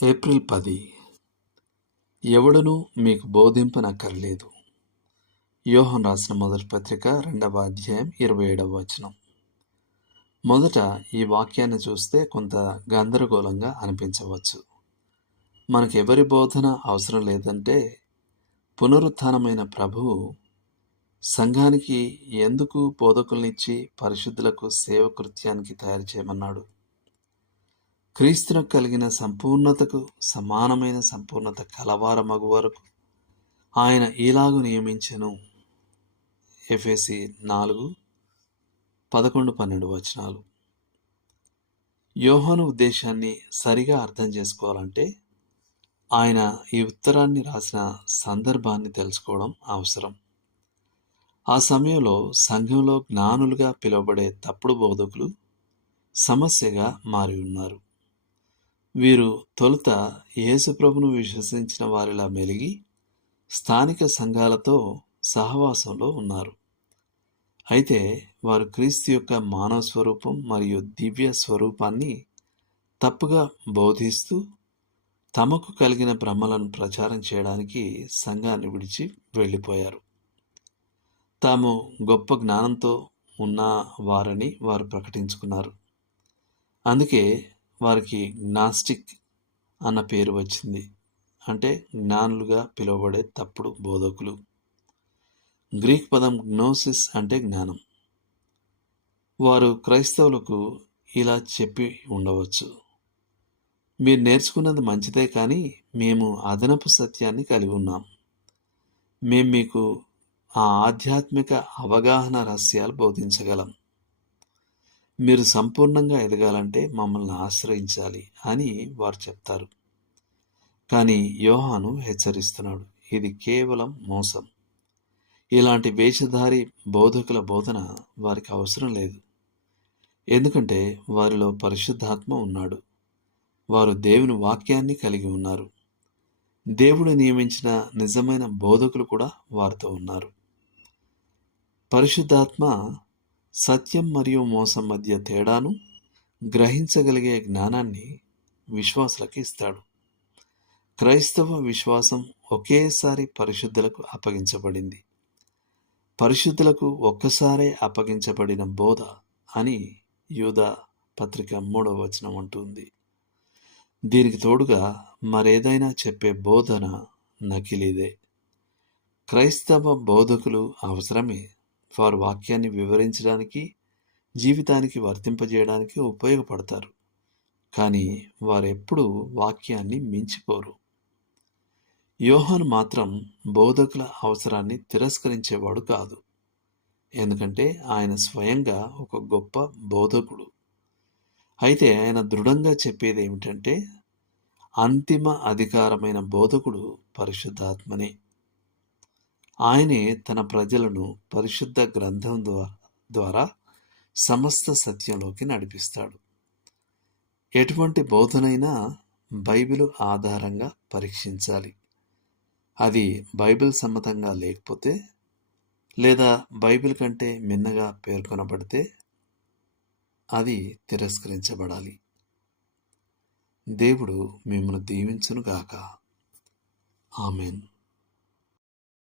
April 10. ఎవడునూ మీకు బోధింపనక్కరలేదు. యోహాను రాసిన మొదటి పత్రిక 2వ అధ్యాయం 27వ వచనం. మొదట ఈ వాక్యాన్ని చూస్తే కొంత గందరగోళంగా అనిపించవచ్చు. మనకెవరి బోధన అవసరం లేదంటే పునరుత్థానమైన ప్రభువు సంఘానికి ఎందుకు బోధకుల్నిచ్చి పరిశుద్ధులకు సేవకృత్యానికి తయారు చేయమన్నాడు? క్రీస్తునకు కలిగిన సంపూర్ణతకు సమానమైన సంపూర్ణత కలవారమగు వరకు ఆయన ఈలాగు నియమించెను. ఎఫెసీ 4:11-12 వచనాలు. యోహాను ఉద్దేశాన్ని సరిగా అర్థం చేసుకోవాలంటే ఆయన ఈ ఉత్తరాన్ని రాసిన సందర్భాన్ని తెలుసుకోవడం అవసరం. ఆ సమయంలో సంఘంలో జ్ఞానులుగా పిలువబడే తప్పుడు బోధకులు సమస్యగా మారి ఉన్నారు. వీరు తొలుత యేసుప్రభును విశ్వసించిన వారిలా మెలిగి స్థానిక సంఘాలతో సహవాసంలో ఉన్నారు. అయితే వారు క్రీస్తు యొక్క మానవ స్వరూపం మరియు దివ్య స్వరూపాన్ని తప్పుగా బోధిస్తూ తమకు కలిగిన భ్రమలను ప్రచారం చేయడానికి సంఘాన్ని విడిచి వెళ్ళిపోయారు. తాము గొప్ప జ్ఞానంతో ఉన్న వారని వారు ప్రకటించుకున్నారు. అందుకే వారికి గ్నాస్టిక్ అన్న పేరు వచ్చింది. అంటే జ్ఞానులుగా పిలువబడే తప్పుడు బోధకులు. గ్రీక్ పదం గ్నోసిస్ అంటే జ్ఞానం. వారు క్రైస్తవులకు ఇలా చెప్పి ఉండవచ్చు: మీరు నేర్చుకున్నది మంచిదే, కానీ మేము అదనపు సత్యాన్ని కలిగి ఉన్నాం. మేము మీకు ఆ ఆధ్యాత్మిక అవగాహన రహస్యాలు బోధించగలం. మీరు సంపూర్ణంగా ఎదగాలంటే మమ్మల్ని ఆశ్రయించాలి అని వారు చెప్తారు. కానీ యోహాను హెచ్చరిస్తున్నాడు, ఇది కేవలం మోసం. ఇలాంటి వేషధారి బోధకుల బోధన వారికి అవసరం లేదు. ఎందుకంటే వారిలో పరిశుద్ధాత్మ ఉన్నాడు. వారు దేవుని వాక్యాన్ని కలిగి ఉన్నారు. దేవుడు నియమించిన నిజమైన బోధకులు కూడా వారితో ఉన్నారు. పరిశుద్ధాత్మ సత్యం మరియు మోసం మధ్య తేడాను గ్రహించగలిగే జ్ఞానాన్ని విశ్వాసులకు ఇస్తాడు. క్రైస్తవ విశ్వాసం ఒకేసారి పరిశుద్ధులకు అప్పగించబడింది. పరిశుద్ధులకు ఒక్కసారే అప్పగించబడిన బోధ అని యూదా పత్రిక 3వ వచనం అంటుంది. దీనికి తోడుగా మరేదైనా చెప్పే బోధన నకిలీదే. క్రైస్తవ బోధకులు అవసరమే. వారు వాక్యాన్ని వివరించడానికి, జీవితానికి వర్తింపజేయడానికి ఉపయోగపడతారు. కానీ వారెప్పుడూ వాక్యాన్ని మించిపోరు. యోహాను మాత్రం బోధకుల అవసరాన్ని తిరస్కరించేవాడు కాదు. ఎందుకంటే ఆయన స్వయంగా ఒక గొప్ప బోధకుడు. అయితే ఆయన దృఢంగా చెప్పేది ఏమిటంటే అంతిమ అధికారమైన బోధకుడు పరిశుద్ధాత్మనే. ఆయనే తన ప్రజలను పరిశుద్ధ గ్రంథం ద్వారా సమస్త సత్యంలోకి నడిపిస్తాడు. ఎటువంటి బోధనైనా బైబిలు ఆధారంగా పరీక్షించాలి. అది బైబిల్ సమ్మతంగా లేకపోతే లేదా బైబిల్ కంటే మిన్నగా పేర్కొనబడితే అది తిరస్కరించబడాలి. దేవుడు మిమ్మల్ని దీవించునుగాక. ఆమెన్.